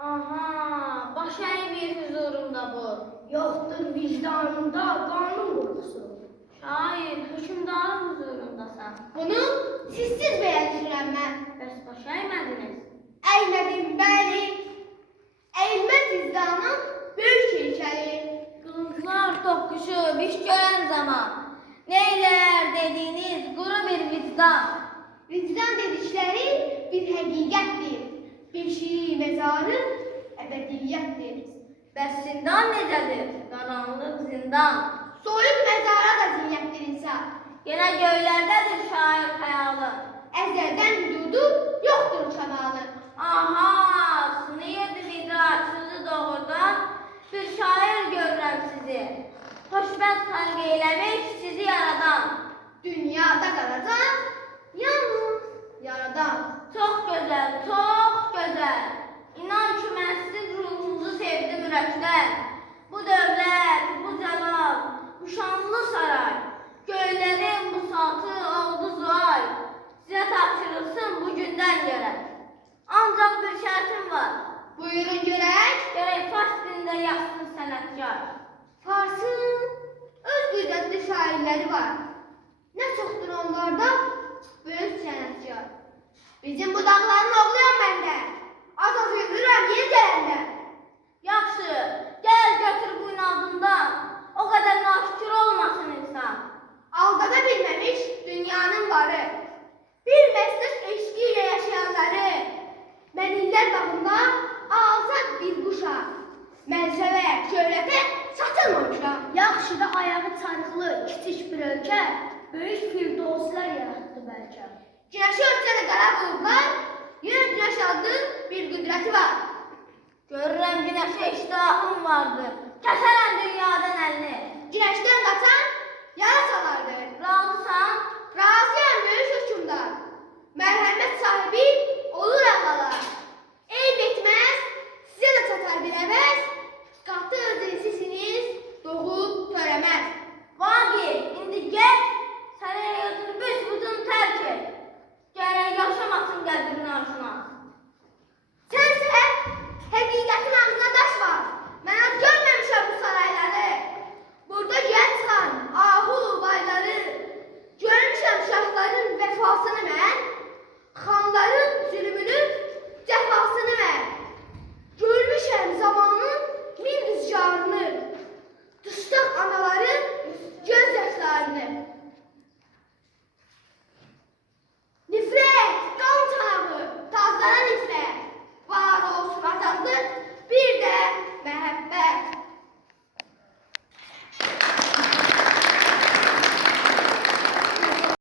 Aha, baş bir huzurumda bu. Yoktur vicdanında kanun kokusu. Şair, hükümdarın huzurundasan. Bunu sizsiz beğendirəm mən. Bəs baş əymədiniz. Əymədim bəli, eğilmez vicdanın büyük heykeli. Kılıçlar toqquşub iş görən zaman. Neyler dediğiniz quru bir vicdan. Vicdan dedikleri bir həqiqətdir. Beşiği mezarı ebediyyətdir. Bəs zindan necədir? Qaranlıq zindan. Soyuq mezara da ziynətdir insan. Yenə göylərdədir şair xəyalı. Əzəldən hüdudu yoxdur kamalı. Aha, sınıyırdı midraçınızı doğrudan. Bir şair görürəm sizi. Xoşbəxt xəlq eyləmiş sizi yaradan. Dünyada qalacaq yalnız yaradan. Çox gözəl, çox gözəl. İnan ki, mən sizin ruhunuzu sevdim ürəkdən. Bu dövlət, bu cəlal, bu şanlı saray, göylərin bu saatı oldu zuay. Sizə tapşırılsın bu gündən gələk. Ancaq bir şərtim var. Buyurun görək. Gərək fars dilində yazsın sənətkar. Farsın öz qüdrətli şairləri var. Nə çoxdur onlarda böyük sənətkar. Bizim bu dağların oğluyam məndə. Az yürürəm yer gələndə. Yaxşı, gəl götür bu inadından. O qədər naşükür olmasın insan. Aldada bilməmiş dünyanın varı. Bir məslək eşqi ilə yaşayanları. Mən illər bağında alsaq bir quşa. Mənsəvə, şöhrətə satılmamışam. Yaxşı da ayağı çarıqlı, kiçik bir ölkə, böyük firdoslar yaratdı bəlkə. Günəşi ölçədə qara buludlar, yenə günəş adlı bir qüdrəti var. Görürəm günəşə iştahım vardır. Kəsərəm dünyadan əlini. Günəşdən qaçan yara salardır. Razısan? Razıyam böyük hökümdar. Mərhəmət